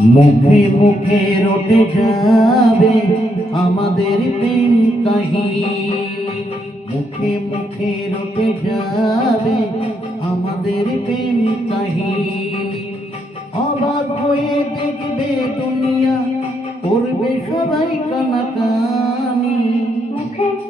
মুখে মুখে রটে যাবে আমাদের প্রেম কাহিনী। মুখে মুখে রটে যাবে আমাদের প্রেম কাহিনী। অবাক হয়ে দেখবে দুনিয়া, করবে সবাই কানাকানি। মুখে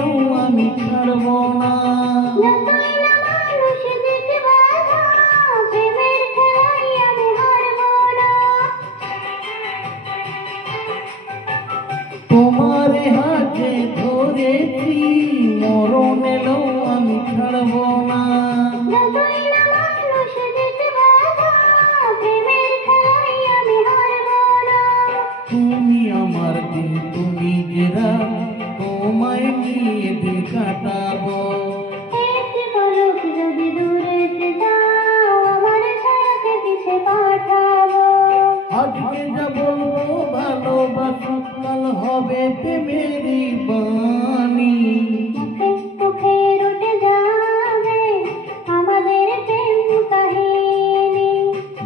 খেলায় আমি ছাড়ব না। তোমারে হাতে ধরেছি মরণ এলো আমি ছাড়ব না তোমায় নিয়ে দিন কাটাবো যদি দূরেতে যাও, আমার ছায়াকে পিছে পাঠাবো। আজকে যা বলব ভালোবাসো কাল হবে প্রেমেরই বাণী।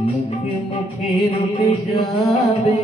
মুখে মুখে রটে যাবে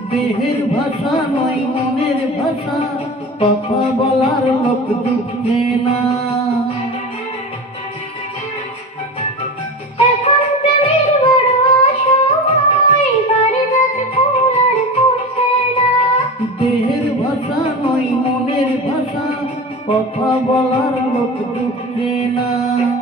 দেহের ভাষা নয় মনের ভাষা। কথা বলার লোক দুঃখে না। দেহের ভাষা নয় মনের ভাষা। কথা বলার লোক দুঃখে না।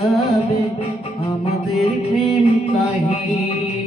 যাবে আমাদের প্রেম কাহিনী।